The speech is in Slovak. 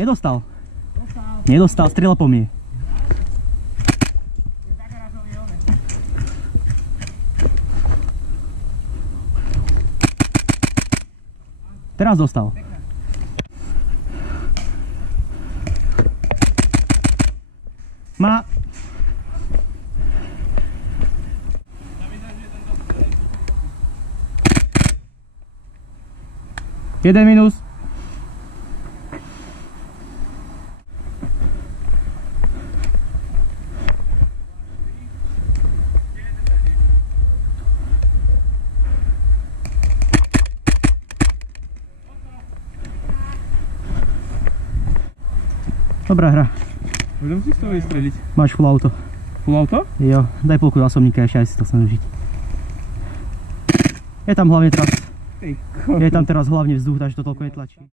Nedostal. Nedostal, strieľa po mne. Teraz dostal. Má. Jeden minus. Dobrá hra. Budem si z toho vystreliť. Máš full auto. Full auto? Jo, daj polku zásobníka, ešte aj si to snažiť. Je tam hlavne teraz. Je tam teraz hlavne vzduch, takže to toľko netlačí.